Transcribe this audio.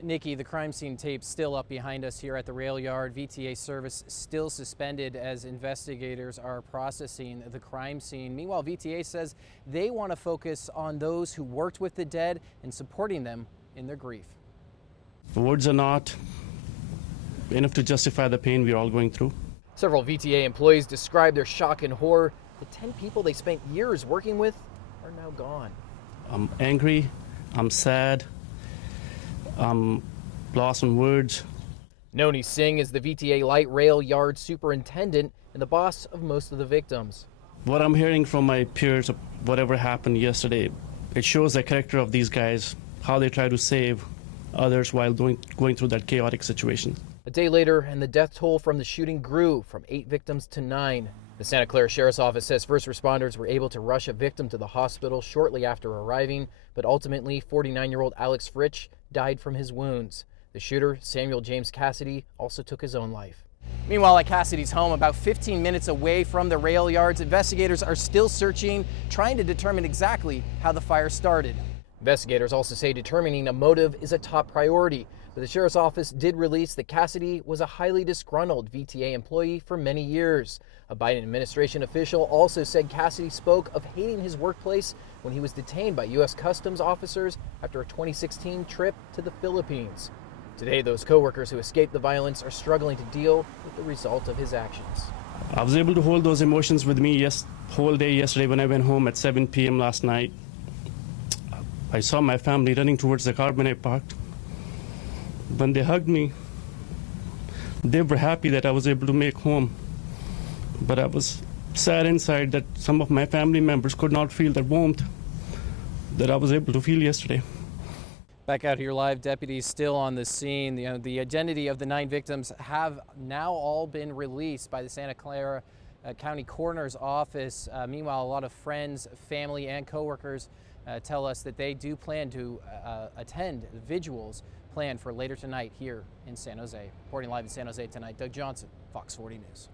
Nikki, the crime scene tape still up behind us here at the rail yard. VTA service still suspended as investigators are processing the crime scene. Meanwhile, VTA says they want to focus on those who worked with the dead and supporting them in their grief. Words are not enough to justify the pain we're all going through. Several VTA employees describe their shock and horror. The 10 people they spent years working with are now gone. I'm angry, I'm sad, I'm lost in words. Noni Singh is the VTA light rail yard superintendent and the boss of most of the victims. What I'm hearing from my peers of whatever happened yesterday, it shows the character of these guys, how they try to save others while going through that chaotic situation. A day later, and the death toll from the shooting grew from 8 victims to 9. The Santa Clara Sheriff's Office says first responders were able to rush a victim to the hospital shortly after arriving, but ultimately 49-year-old Alex Fritsch died from his wounds. The shooter, Samuel James Cassidy, also took his own life. Meanwhile, at Cassidy's home, about 15 minutes away from the rail yards, investigators are still searching, trying to determine exactly how the fire started. Investigators also say determining a motive is a top priority, but the Sheriff's Office did release that Cassidy was a highly disgruntled VTA employee for many years. A Biden administration official also said Cassidy spoke of hating his workplace when he was detained by U.S. Customs officers after a 2016 trip to the Philippines. Today, those coworkers who escaped the violence are struggling to deal with the result of his actions. I was able to hold those emotions with me whole day yesterday when I went home at 7 p.m. last night. I saw my family running towards the car when I parked. When they hugged me, they were happy that I was able to make home. But I was sad inside that some of my family members could not feel the warmth that I was able to feel yesterday. Back out here live, deputies still on the scene. The identity of the 9 victims have now all been released by the Santa Clara County Coroner's Office. Meanwhile, a lot of friends, family, and coworkers tell us that they do plan to attend vigils planned for later tonight here in San Jose. Reporting live in San Jose tonight, Doug Johnson, Fox 40 News.